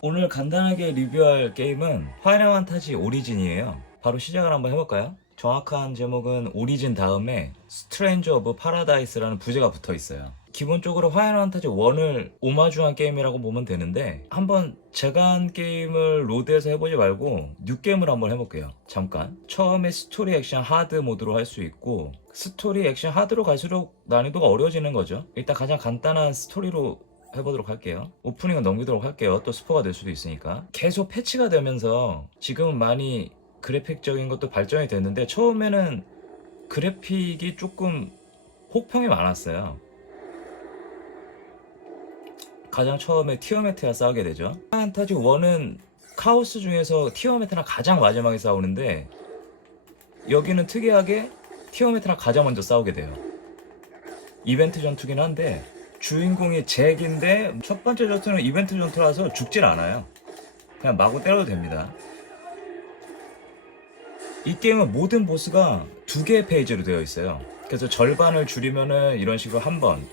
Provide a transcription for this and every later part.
오늘 간단하게 리뷰할 게임은 파이널 판타지 오리진이에요. 바로 시작을 한번 해볼까요? 정확한 제목은 오리진 다음에 스트레인저 오브 파라다이스라는 부제가 붙어 있어요. 기본적으로 파이널 판타지 1을 오마주한 게임이라고 보면 되는데, 한번 제가 한 게임을 로드해서 해보지 말고 뉴게임을 한번 해볼게요. 잠깐. 처음에 스토리 액션 하드 모드로 할 수 있고, 스토리 액션 하드로 갈수록 난이도가 어려워지는 거죠. 일단 가장 간단한 스토리로 해보도록 할게요. 오프닝은 넘기도록 할게요. 또 스포가 될 수도 있으니까. 계속 패치가 되면서 지금은 많이 그래픽적인 것도 발전이 됐는데, 처음에는 그래픽이 조금 혹평이 많았어요. 가장 처음에 티어메트와 싸우게 되죠. 판타지 1은 카오스 중에서 티어메트랑 가장 마지막에 싸우는데, 여기는 특이하게 티어메트랑 가장 먼저 싸우게 돼요. 이벤트 전투긴 한데 주인공이 잭인데, 첫 번째 전투는 이벤트 전투라서 죽질 않아요. 그냥 마구 때려도 됩니다. 이 게임은 모든 보스가 2개의 페이지로 되어 있어요. 그래서 절반을 줄이면은 이런 식으로 한 번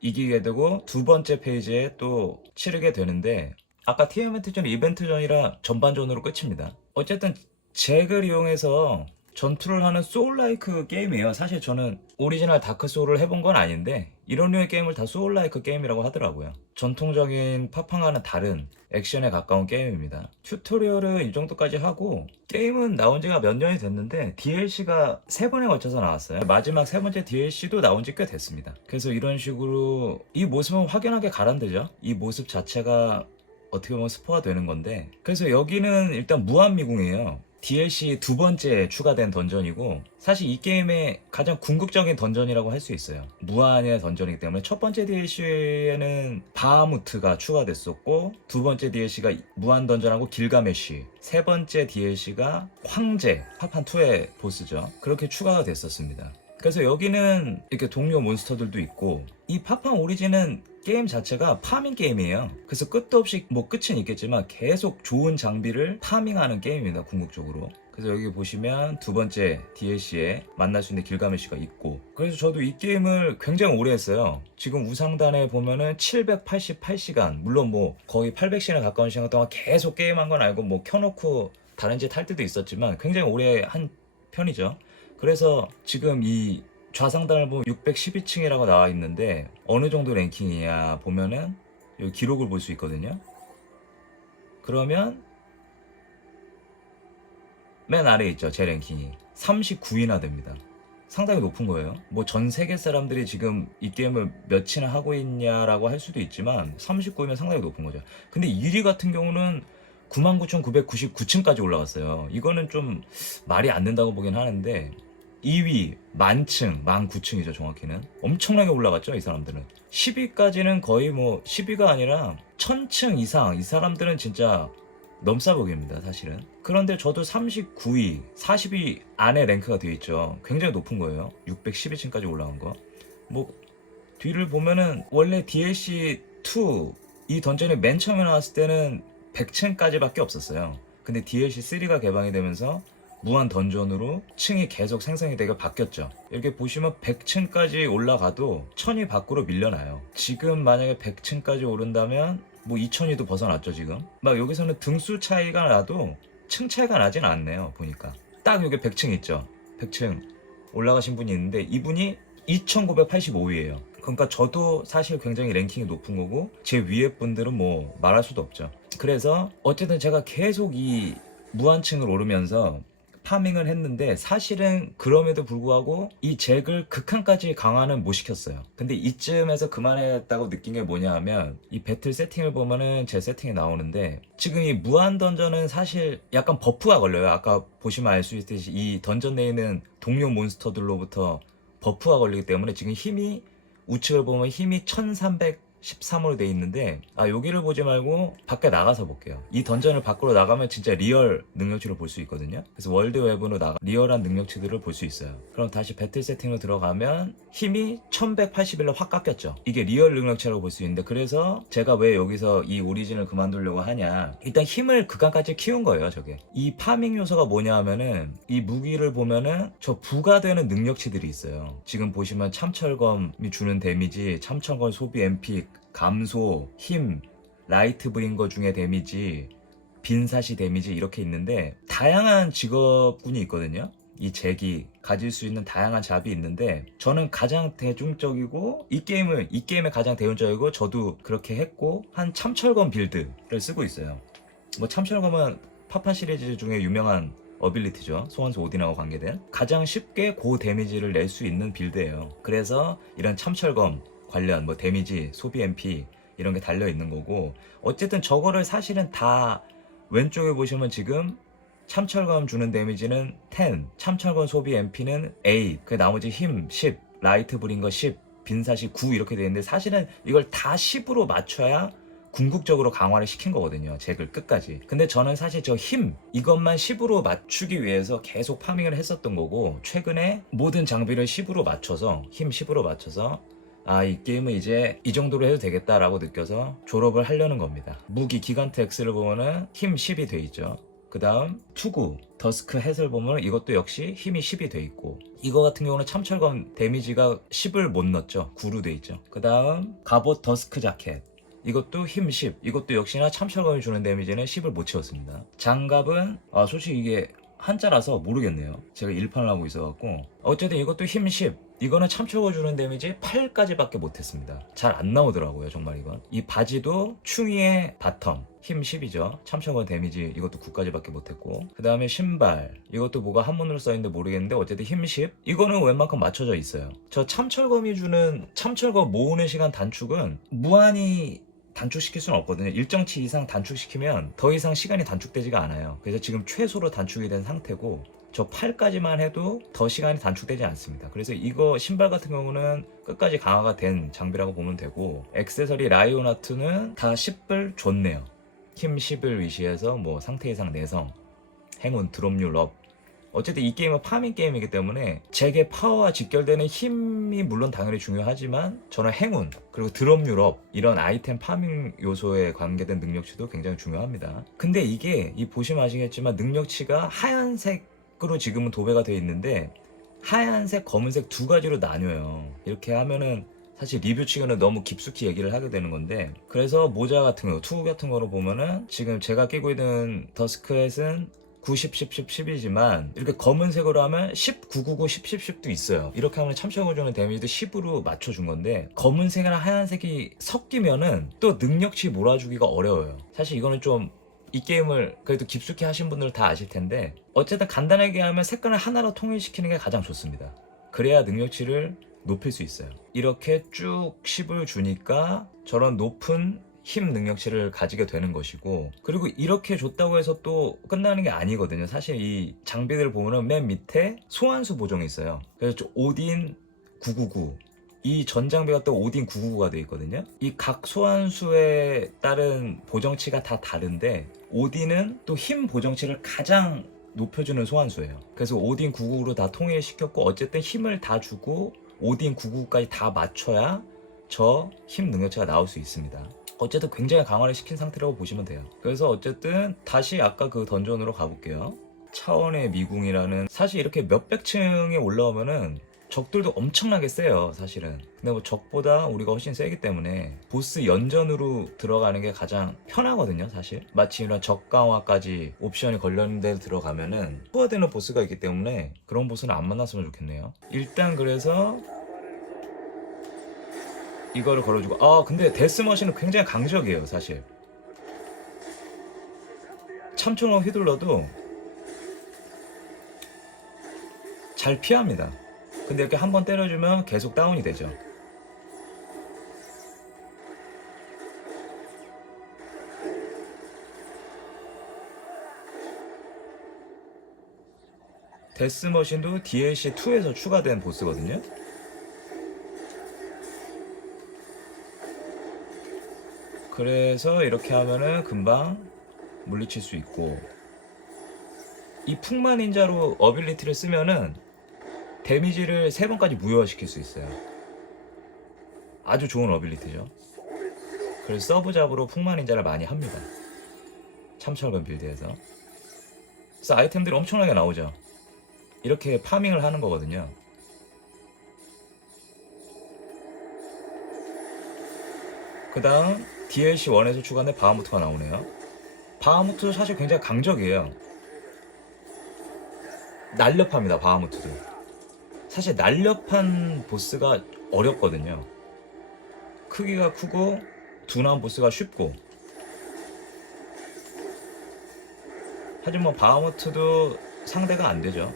이기게 되고, 두 번째 페이지에 또 치르게 되는데, 아까 티어메트전 이벤트전이라 전반전으로 끝입니다. 어쨌든 잭을 이용해서 전투를 하는 소울라이크 게임이에요. 사실 저는 오리지널 다크 소울을 해본 건 아닌데, 이런 류의 게임을 다 소울라이크 게임이라고 하더라고요. 전통적인 파팡과는 다른 액션에 가까운 게임입니다. 튜토리얼은 이 정도까지 하고, 게임은 나온 지가 몇 년이 됐는데 DLC가 3번에 걸쳐서 나왔어요. 마지막 3번째 DLC도 나온 지 꽤 됐습니다. 그래서 이런 식으로 이 모습은 확연하게 가란되죠. 이 모습 자체가 어떻게 보면 스포가 되는 건데, 그래서 여기는 일단 무한미궁이에요. DLC 두 번째 추가된 던전이고, 사실 이 게임의 가장 궁극적인 던전이라고 할 수 있어요. 무한의 던전이기 때문에. 첫 번째 DLC에는 바하무트가 추가됐었고, 두 번째 DLC가 무한 던전하고 길가메쉬, 세 번째 DLC가 황제, 파판2의 보스죠. 그렇게 추가가 됐었습니다. 그래서 여기는 이렇게 동료 몬스터들도 있고, 이 파판 오리진은 게임 자체가 파밍 게임이에요. 그래서 끝도 없이, 뭐 끝은 있겠지만 계속 좋은 장비를 파밍하는 게임입니다, 궁극적으로. 그래서 여기 보시면 두 번째 DLC에 만날 수 있는 길가메시가 있고, 그래서 저도 이 게임을 굉장히 오래 했어요. 지금 우상단에 보면은 788시간, 물론 뭐 거의 800시간 가까운 시간 동안 계속 게임한 건 알고, 뭐 켜놓고 다른 짓 할 때도 있었지만 굉장히 오래 한 편이죠. 그래서 지금 이 좌상단을 보면 612층이라고 나와 있는데, 어느 정도 랭킹이냐 보면은 여기 기록을 볼 수 있거든요. 그러면 맨 아래에 있죠, 제 랭킹이 39위나 됩니다. 상당히 높은 거예요. 뭐 전 세계 사람들이 지금 이 게임을 몇이나 하고 있냐라고 할 수도 있지만 39위면 상당히 높은 거죠. 근데 1위 같은 경우는 99,999층까지 올라갔어요. 이거는 좀 말이 안 된다고 보긴 하는데, 2위 만층, 19,000층이죠 정확히는. 엄청나게 올라갔죠 이 사람들은. 10위까지는 거의 뭐 10위가 아니라 1000층 이상, 이 사람들은 진짜 넘사벽입니다 사실은. 그런데 저도 39위, 40위 안에 랭크가 되어 있죠. 굉장히 높은 거예요. 612층까지 올라간 거. 뭐 뒤를 보면은 원래 DLC 2 이 던전이 맨 처음에 나왔을 때는 100층까지밖에 없었어요. 근데 DLC 3가 개방이 되면서 무한 던전으로 층이 계속 생성이 되게 바뀌었죠. 이렇게 보시면 100층까지 올라가도 1000위 밖으로 밀려나요. 지금 만약에 100층까지 오른다면 뭐 2000위도 벗어났죠 지금. 막 여기서는 등수 차이가 나도 층 차이가 나진 않네요 보니까. 딱 여기 100층 있죠. 100층 올라가신 분이 있는데, 이분이 2985위예요. 그러니까 저도 사실 굉장히 랭킹이 높은 거고, 제 위에 분들은 뭐 말할 수도 없죠. 그래서 어쨌든 제가 계속 이 무한층을 오르면서 파밍을 했는데, 사실은 그럼에도 불구하고 이 잭을 극한까지 강화는 못 시켰어요. 근데 이쯤에서 그만했다고 느낀 게 뭐냐 하면, 이 배틀 세팅을 보면은 제 세팅이 나오는데, 지금 이 무한 던전은 사실 약간 버프가 걸려요. 아까 보시면 알 수 있듯이 이 던전 내에 있는 동료 몬스터들로부터 버프가 걸리기 때문에 지금 힘이, 우측을 보면 힘이 1313으로 돼 있는데, 여기를 보지 말고 밖에 나가서 볼게요. 이 던전을 밖으로 나가면 진짜 리얼 능력치를 볼 수 있거든요. 그래서 월드 웹으로 나가 리얼한 능력치들을 볼 수 있어요. 그럼 다시 배틀 세팅으로 들어가면 힘이 1181로 확 깎였죠. 이게 리얼 능력치라고 볼 수 있는데, 그래서 제가 왜 여기서 이 오리진을 그만두려고 하냐, 일단 힘을 극한까지 키운 거예요. 저게 이 파밍 요소가 뭐냐 하면은, 이 무기를 보면은 저 부가되는 능력치들이 있어요. 지금 보시면 참철검이 주는 데미지, 참철검 소비 MP, 감소, 힘, 라이트 브링거 중에 데미지, 빈사시 데미지 이렇게 있는데 다양한 직업군이 있거든요. 이 잭이 가질 수 있는 다양한 잡이 있는데 저는 가장 대중적이고 이 게임에 가장 대중적이고 저도 그렇게 했고 한 참철검 빌드를 쓰고 있어요. 뭐 참철검은 파파 시리즈 중에 유명한 어빌리티죠. 소환수 오딘하고 관계된 가장 쉽게 고 데미지를 낼 수 있는 빌드예요. 그래서 이런 참철검 관련 뭐 데미지, 소비 MP 이런 게 달려 있는 거고 어쨌든 저거를 사실은 다 왼쪽에 보시면 지금 참철검 주는 데미지는 10, 참철검 소비 MP는 8, 그 나머지 힘 10, 라이트 브링거 10, 빈사시 9 이렇게 되어 있는데 사실은 이걸 다 10으로 맞춰야 궁극적으로 강화를 시킨 거거든요. 잭을 끝까지. 근데 저는 사실 저 힘 이것만 10으로 맞추기 위해서 계속 파밍을 했었던 거고 최근에 모든 장비를 10으로 맞춰서 힘 10으로 맞춰서 이 게임은 이제 이 정도로 해도 되겠다라고 느껴서 졸업을 하려는 겁니다. 무기 기간트 X를 보면은 힘 10이 돼 있죠. 그 다음 투구 더스크 햇을 보면 이것도 역시 힘이 10이 돼 있고 이거 같은 경우는 참철검 데미지가 10을 못 넣었죠. 9로 돼 있죠. 그 다음 갑옷 더스크 자켓 이것도 힘 10 이것도 역시나 참철검이 주는 데미지는 10을 못 채웠습니다. 장갑은 솔직히 이게 한자라서 모르겠네요. 제가 일판을 하고 있어갖고 어쨌든 이것도 힘 10 이거는 참철검 주는 데미지 8까지밖에 못했습니다. 잘 안 나오더라고요 정말 이건. 이 바지도 충이의 바텀 힘 10이죠. 참철검 데미지 이것도 9까지밖에 못했고 그 다음에 신발 이것도 뭐가 한문으로 써있는데 모르겠는데 어쨌든 힘 10 이거는 웬만큼 맞춰져 있어요. 저 참철검이 주는 참철검 모으는 시간 단축은 무한히 단축시킬 수는 없거든요. 일정치 이상 단축시키면 더 이상 시간이 단축되지가 않아요. 그래서 지금 최소로 단축이 된 상태고 저 8까지만 해도 더 시간이 단축되지 않습니다. 그래서 이거 신발 같은 경우는 끝까지 강화가 된 장비라고 보면 되고 액세서리 라이오나트는 다 10을 줬네요. 힘 10을 위시해서 뭐 상태 이상 내성, 행운, 드롭률 업 어쨌든 이 게임은 파밍 게임이기 때문에 잭의 파워와 직결되는 힘이 물론 당연히 중요하지만 저는 행운 그리고 드롭률 업 이런 아이템 파밍 요소에 관계된 능력치도 굉장히 중요합니다. 근데 이게 보시면 아시겠지만 능력치가 하얀색으로 지금은 도배가 되어 있는데 하얀색, 검은색 두 가지로 나뉘어요. 이렇게 하면은 사실 리뷰 치고는 너무 깊숙이 얘기를 하게 되는 건데 그래서 모자 같은 거, 투구 같은 거로 보면은 지금 제가 끼고 있는 더스크햇은 90, 10, 10, 10이지만 이렇게 검은색으로 하면 10, 9, 9, 9, 10, 10, 10도 있어요. 이렇게 하면 참철검 주는 데미지도 10으로 맞춰준 건데 검은색이랑 하얀색이 섞이면은 또 능력치 몰아주기가 어려워요. 사실 이거는 좀 이 게임을 그래도 깊숙이 하신 분들은 다 아실 텐데 어쨌든 간단하게 하면 색깔을 하나로 통일시키는 게 가장 좋습니다. 그래야 능력치를 높일 수 있어요. 이렇게 쭉 10을 주니까 저런 높은 힘 능력치를 가지게 되는 것이고 그리고 이렇게 줬다고 해서 또 끝나는 게 아니거든요. 사실 이 장비들을 보면 맨 밑에 소환수 보정이 있어요. 그래서 오딘 999 이 전 장비가 또 오딘 999가 되어 있거든요. 이 각 소환수에 따른 보정치가 다 다른데 오딘은 또 힘 보정치를 가장 높여주는 소환수예요. 그래서 오딘 999로 다 통일시켰고 어쨌든 힘을 다 주고 오딘 999까지 다 맞춰야 저 힘 능력치가 나올 수 있습니다. 어쨌든 굉장히 강화를 시킨 상태라고 보시면 돼요. 그래서 어쨌든 다시 아까 그 던전으로 가볼게요. 차원의 미궁이라는 사실 이렇게 몇백 층에 올라오면은 적들도 엄청나게 세요 사실은. 근데 뭐 적보다 우리가 훨씬 세기 때문에 보스 연전으로 들어가는 게 가장 편하거든요 사실. 마치 이런 적 강화까지 옵션이 걸렸는 데 들어가면은 소화되는 보스가 있기 때문에 그런 보스는 안 만났으면 좋겠네요. 일단 그래서 이거를 걸어주고 근데 데스머신은 굉장히 강적이에요 사실. 참초로 휘둘러도 잘 피합니다. 근데 이렇게 한번 때려주면 계속 다운이 되죠. 데스머신도 DLC2에서 추가된 보스거든요. 그래서 이렇게 하면은 금방 물리칠 수 있고 이 풍마 닌자로 어빌리티를 쓰면은 데미지를 3번까지 무효화시킬 수 있어요. 아주 좋은 어빌리티죠. 그래서 서브 잡으로 풍마 닌자를 많이 합니다. 참철검 빌드에서. 그래서 아이템들이 엄청나게 나오죠. 이렇게 파밍을 하는 거거든요. 그 다음 DLC 1에서 추가된 바하무트가 나오네요. 바하무트 사실 굉장히 강적이에요. 날렵합니다. 바하무트도 사실 날렵한 보스가 어렵거든요. 크기가 크고 둔한 보스가 쉽고. 하지만 바하무트도 상대가 안 되죠.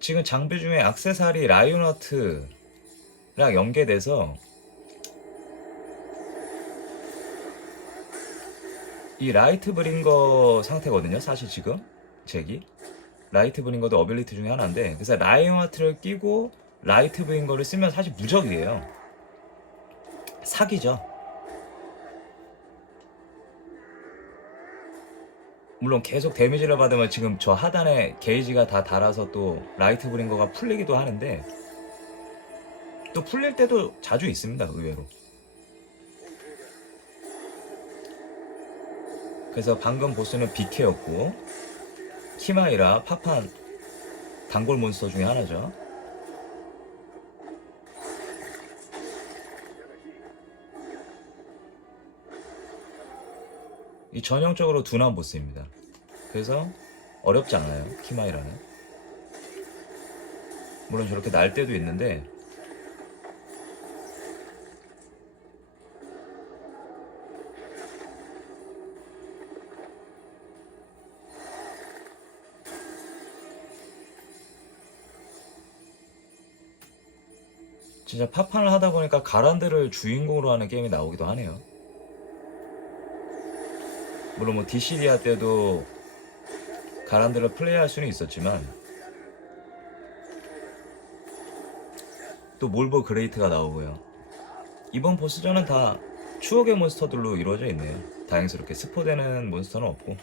지금 장비 중에 액세서리 라이온하트랑 연계돼서 이 라이트 브링거 상태거든요. 사실 지금 잭이 라이트 브링거도 어빌리티 중에 하나인데, 그래서 라이온하트를 끼고 라이트 브링거를 쓰면 사실 무적이에요. 사기죠. 물론 계속 데미지를 받으면 지금 저 하단에 게이지가 다 달아서 또 라이트 브링거가 풀리기도 하는데, 또 풀릴 때도 자주 있습니다. 의외로. 그래서 방금 보스는 비케였고, 키마이라 파판 단골 몬스터 중에 하나죠. 이 전형적으로 둔한 보스입니다. 그래서 어렵지 않아요. 키마이라는. 물론 저렇게 날 때도 있는데, 진짜 파판을 하다 보니까 가란드를 주인공으로 하는 게임이 나오기도 하네요. 물론 뭐 디시디아 때도 가란드를 플레이할 수는 있었지만, 또 몰버 그레이트가 나오고요. 이번 보스전은 다 추억의 몬스터들로 이루어져 있네요. 다행스럽게 스포되는 몬스터는 없고.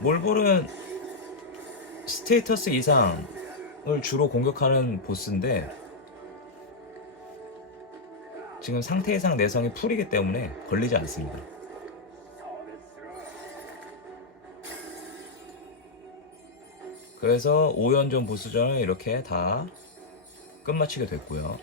몰볼은 스테이터스 이상을 주로 공격하는 보스인데, 지금 상태 이상 내성이 풀이기 때문에 걸리지 않습니다. 그래서 5연전 보스전을 이렇게 다 끝마치게 됐고요.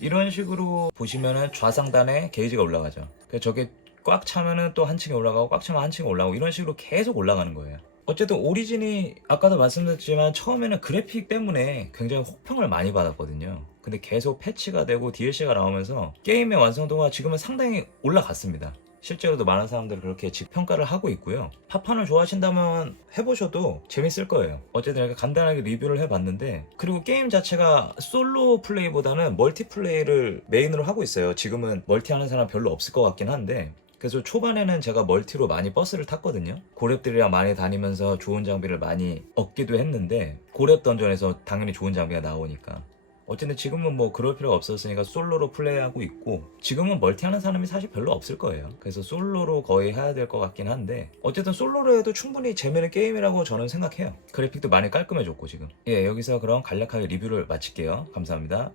이런 식으로 보시면은 좌상단에 게이지가 올라가죠. 그래서 저게 꽉 차면은 또 한 층이 올라가고, 꽉 차면 한 층이 올라가고, 이런 식으로 계속 올라가는 거예요. 어쨌든 오리진이 아까도 말씀드렸지만 처음에는 그래픽 때문에 굉장히 혹평을 많이 받았거든요. 근데 계속 패치가 되고 DLC가 나오면서 게임의 완성도가 지금은 상당히 올라갔습니다. 실제로도 많은 사람들이 그렇게 평가를 하고 있고요. 파판을 좋아하신다면 해보셔도 재밌을 거예요. 어쨌든 이렇게 간단하게 리뷰를 해봤는데, 그리고 게임 자체가 솔로 플레이보다는 멀티 플레이를 메인으로 하고 있어요. 지금은 멀티 하는 사람 별로 없을 것 같긴 한데, 그래서 초반에는 제가 멀티로 많이 버스를 탔거든요. 고렙들이랑 많이 다니면서 좋은 장비를 많이 얻기도 했는데, 고렙 던전에서 당연히 좋은 장비가 나오니까. 어쨌든 지금은 뭐 그럴 필요가 없었으니까 솔로로 플레이하고 있고, 지금은 멀티하는 사람이 사실 별로 없을 거예요. 그래서 솔로로 거의 해야 될 것 같긴 한데, 어쨌든 솔로로 해도 충분히 재미있는 게임이라고 저는 생각해요. 그래픽도 많이 깔끔해졌고 지금. 예, 여기서 그럼 간략하게 리뷰를 마칠게요. 감사합니다.